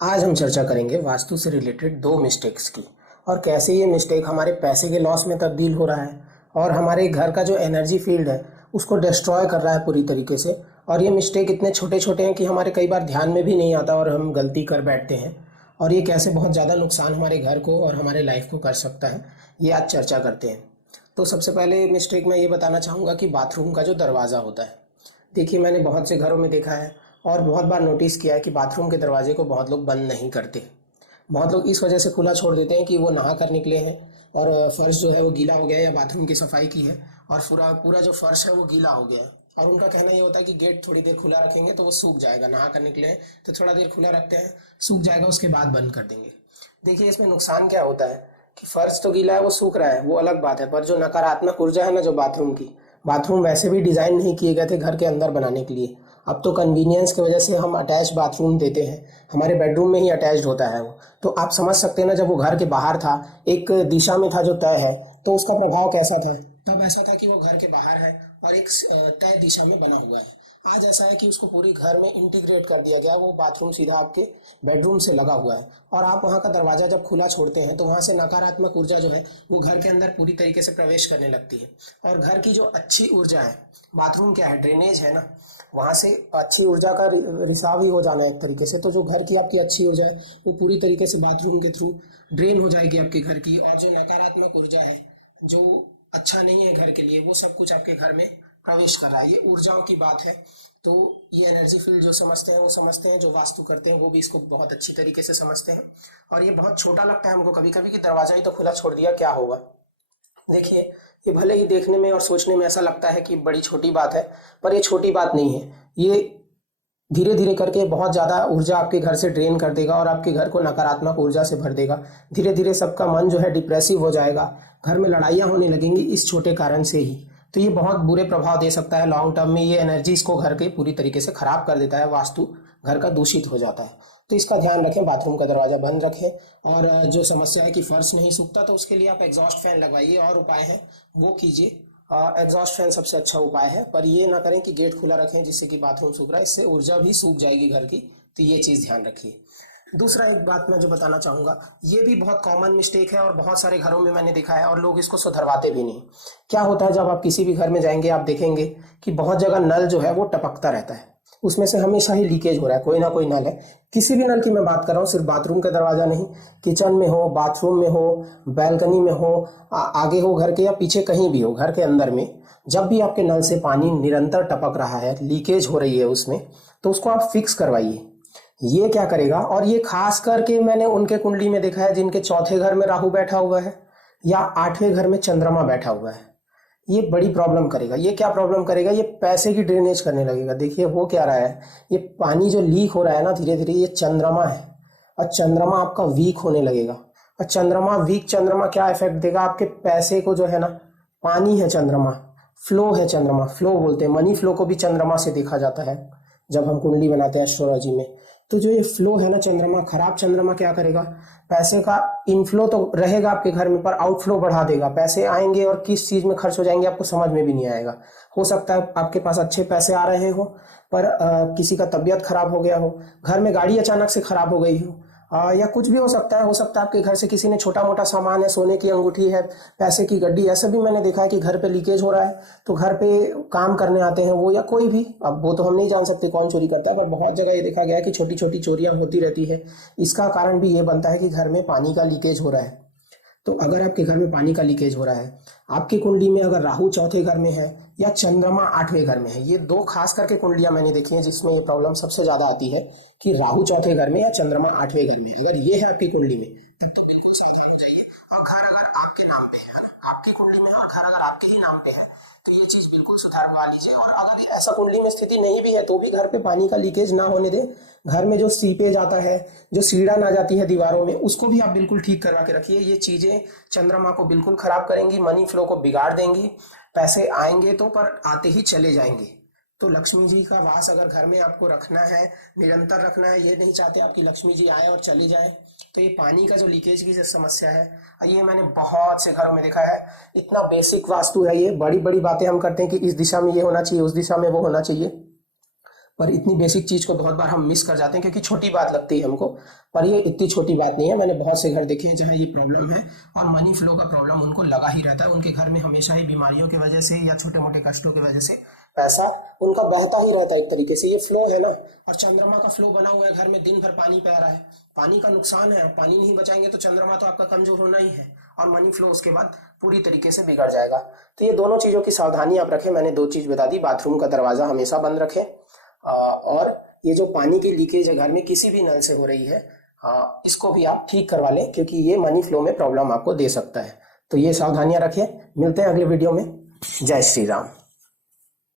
आज हम चर्चा करेंगे वास्तु से रिलेटेड दो मिस्टेक्स की और कैसे ये मिस्टेक हमारे पैसे के लॉस में तब्दील हो रहा है और हमारे घर का जो एनर्जी फील्ड है उसको डिस्ट्रॉय कर रहा है पूरी तरीके से। और ये मिस्टेक इतने छोटे छोटे हैं कि हमारे कई बार ध्यान में भी नहीं आता और हम गलती कर बैठते हैं। और ये कैसे बहुत ज़्यादा नुकसान हमारे घर को और हमारे लाइफ को कर सकता है, ये आज चर्चा करते हैं। तो सबसे पहले मिस्टेक मैं ये बताना चाहूँगा कि बाथरूम का जो दरवाज़ा होता है। देखिए, मैंने बहुत से घरों में देखा है और बहुत बार नोटिस किया है कि बाथरूम के दरवाजे को बहुत लोग बंद नहीं करते। बहुत लोग इस वजह से खुला छोड़ देते हैं कि वो नहा कर निकले हैं और फर्श जो है वो गीला हो गया है या बाथरूम की सफाई की है और पूरा पूरा जो फर्श है वो गीला हो गया है। और उनका कहना ये होता है कि गेट थोड़ी देर खुला रखेंगे तो वो सूख जाएगा, नहा कर निकले हैं तो थोड़ा देर खुला रखते हैं, सूख जाएगा, उसके बाद बंद कर देंगे। देखिए, इसमें नुकसान क्या होता है कि फर्श तो गीला है, वो सूख रहा है, वो अलग बात है, पर जो नकारात्मक ऊर्जा है ना, जो बाथरूम की, बाथरूम वैसे भी डिज़ाइन नहीं किए गए थे घर के अंदर बनाने के लिए। अब तो कन्वीनियंस की वजह से हम अटैच बाथरूम देते हैं, हमारे बेडरूम में ही अटैच्ड होता है वो। तो आप समझ सकते हैं ना, जब वो घर के बाहर था, एक दिशा में था जो तय है, तो उसका प्रभाव कैसा था। तब ऐसा था कि वो घर के बाहर है और एक तय दिशा में बना हुआ है। आज ऐसा है कि उसको पूरी घर में इंटीग्रेट कर दिया गया, वो बाथरूम सीधा आपके बेडरूम से लगा हुआ है और आप वहाँ का दरवाज़ा जब खुला छोड़ते हैं तो वहाँ से नकारात्मक ऊर्जा जो है वो घर के अंदर पूरी तरीके से प्रवेश करने लगती है। और घर की जो अच्छी ऊर्जा है, बाथरूम क्या है, ड्रेनेज है ना, वहाँ से अच्छी ऊर्जा का रिसाव ही हो जाना है एक तरीके से। तो जो घर की आपकी अच्छी ऊर्जा है वो पूरी तरीके से बाथरूम के थ्रू ड्रेन हो जाएगी आपके घर की, और जो नकारात्मक ऊर्जा है, जो अच्छा नहीं है घर के लिए, वो सब कुछ आपके घर में प्रवेश कर रहा है। ये ऊर्जाओं की बात है। तो ये एनर्जी फील्ड जो समझते हैं वो समझते हैं, जो वास्तु करते हैं वो भी इसको बहुत अच्छी तरीके से समझते हैं। और ये बहुत छोटा लगता है हमको कभी कभी कि दरवाजा ही तो खुला छोड़ दिया, क्या होगा। देखिए, ये भले ही देखने में और सोचने में ऐसा लगता है कि बड़ी छोटी बात है, पर ये छोटी बात नहीं है। ये धीरे धीरे करके बहुत ज़्यादा ऊर्जा आपके घर से ड्रेन कर देगा और आपके घर को नकारात्मक ऊर्जा से भर देगा। धीरे धीरे सबका मन जो है डिप्रेसिव हो जाएगा, घर में लड़ाइयाँ होने लगेंगी इस छोटे कारण से ही। तो ये बहुत बुरे प्रभाव दे सकता है लॉन्ग टर्म में। ये एनर्जीज को घर के पूरी तरीके से खराब कर देता है, वास्तु घर का दूषित हो जाता है। तो इसका ध्यान रखें, बाथरूम का दरवाजा बंद रखें। और जो समस्या है कि फर्श नहीं सूखता, तो उसके लिए आप एग्जॉस्ट फैन लगवाइए, और उपाय है वो कीजिए। एग्जॉस्ट फैन सबसे अच्छा उपाय है, पर ये ना करें कि गेट खुला रखें जिससे कि बाथरूम सूख रहा है, इससे ऊर्जा भी सूख जाएगी घर की। तो ये चीज़ ध्यान रखिए। दूसरा एक बात मैं जो बताना चाहूँगा, ये भी बहुत कॉमन मिस्टेक है और बहुत सारे घरों में मैंने देखा है और लोग इसको सुधरवाते भी नहीं। क्या होता है, जब आप किसी भी घर में जाएंगे आप देखेंगे कि बहुत जगह नल जो है वो टपकता रहता है, उसमें से हमेशा ही लीकेज हो रहा है, कोई ना कोई नल है। किसी भी नल की मैं बात कर रहा हूँ, सिर्फ बाथरूम का दरवाजा नहीं, किचन में हो, बाथरूम में हो, बैल्कनी में हो, आगे हो घर के या पीछे कहीं भी हो, घर के अंदर में जब भी आपके नल से पानी निरंतर टपक रहा है, लीकेज हो रही है उसमें, तो उसको आप फिक्स करवाइए। ये क्या करेगा, और ये खास करके मैंने उनके कुंडली में देखा है जिनके चौथे घर में राहु बैठा हुआ है या आठवें घर में चंद्रमा बैठा हुआ है। ये बड़ी प्रॉब्लम करेगा। ये क्या प्रॉब्लम करेगा, ये पैसे की ड्रेनेज करने लगेगा। देखिए हो क्या रहा है, ये पानी जो लीक हो रहा है ना धीरे धीरे, ये चंद्रमा है और चंद्रमा आपका वीक होने लगेगा। और चंद्रमा वीक, चंद्रमा क्या इफेक्ट देगा आपके पैसे को, जो है ना, पानी है चंद्रमा, फ्लो है चंद्रमा, फ्लो बोलते हैं, मनी फ्लो को भी चंद्रमा से देखा जाता है जब हम कुंडली बनाते हैं एस्ट्रोलॉजी में। तो जो ये फ्लो है ना, चंद्रमा, खराब चंद्रमा क्या करेगा, पैसे का इनफ्लो तो रहेगा आपके घर में पर आउटफ्लो बढ़ा देगा। पैसे आएंगे और किस चीज में खर्च हो जाएंगे आपको समझ में भी नहीं आएगा। हो सकता है आपके पास अच्छे पैसे आ रहे हो पर किसी का तबीयत खराब हो गया हो, घर में गाड़ी अचानक से खराब हो गई हो, या कुछ भी हो सकता है। हो सकता है आपके घर से किसी ने छोटा मोटा सामान है, सोने की अंगूठी है, पैसे की गड्डी, ऐसा भी मैंने देखा है कि घर पे लीकेज हो रहा है, तो घर पे काम करने आते हैं वो या कोई भी, अब वो तो हम नहीं जान सकते कौन चोरी करता है, पर बहुत जगह ये देखा गया है कि छोटी छोटी चोरियां होती रहती है। इसका कारण भी ये बनता है कि घर में पानी का लीकेज हो रहा है। तो अगर आपके घर में पानी का लीकेज हो रहा है, आपकी कुंडली में अगर राहु चौथे घर में है या चंद्रमा आठवें घर में है, ये दो खास करके कुंडलियां मैंने देखी हैं जिसमें ये प्रॉब्लम सबसे ज्यादा आती है कि राहु चौथे घर में या चंद्रमा आठवें घर में, अगर ये है आपकी कुंडली में, तब तो बिल्कुल सावधान हो जाइए। और घर अगर आपके नाम पे है ना, आपकी कुंडली में है और घर अगर आपके ही नाम पे है, तो ये चीज बिल्कुल सुधारवा लीजिए। और अगर ऐसा कुंडली में स्थिति नहीं भी है तो भी घर पे पानी का लीकेज ना होने दें। घर में जो सीपेज आता है, जो सीड़ा आ जाती है दीवारों में, उसको भी आप बिल्कुल ठीक करवा के रखिए। ये चीजें चंद्रमा को बिल्कुल खराब करेंगी, मनी फ्लो को बिगाड़ देंगी। पैसे आएंगे तो पर आते ही चले जाएंगे। तो लक्ष्मी जी का वास अगर घर में आपको रखना है, निरंतर रखना है, ये नहीं चाहते आपकी लक्ष्मी जी आए और चले जाए, तो ये पानी का जो लीकेज की जो समस्या है, ये मैंने बहुत से घरों में देखा है। इतना बेसिक वास्तु है ये, बड़ी बड़ी बातें हम करते हैं कि इस दिशा में ये होना चाहिए, उस दिशा में वो होना चाहिए, पर इतनी बेसिक चीज को बहुत बार हम मिस कर जाते हैं क्योंकि छोटी बात लगती है हमको, पर ये इतनी छोटी बात नहीं है। मैंने बहुत से घर देखे हैं जहाँ ये प्रॉब्लम है और मनी फ्लो का प्रॉब्लम उनको लगा ही रहता है। उनके घर में हमेशा ही बीमारियों की वजह से या छोटे मोटे कष्टों की वजह से पैसा उनका बहता ही रहता है। एक तरीके से ये फ्लो है ना, और चंद्रमा का फ्लो बना हुआ है घर में, दिन भर पानी बह रहा है। पानी का नुकसान है, पानी नहीं बचाएंगे तो चंद्रमा तो आपका कमजोर होना ही है और मनी फ्लो उसके बाद पूरी तरीके से बिगड़ जाएगा। तो ये दोनों चीजों की सावधानी आप रखें। मैंने 2 चीज बता दी, बाथरूम का दरवाजा हमेशा बंद रखें और ये जो पानी की लीकेज है घर में किसी भी नल से हो रही है, इसको भी आप ठीक करवा लें क्योंकि ये मनी फ्लो में प्रॉब्लम आपको दे सकता है। तो ये सावधानियां रखें। मिलते हैं अगले वीडियो में। जय श्री राम।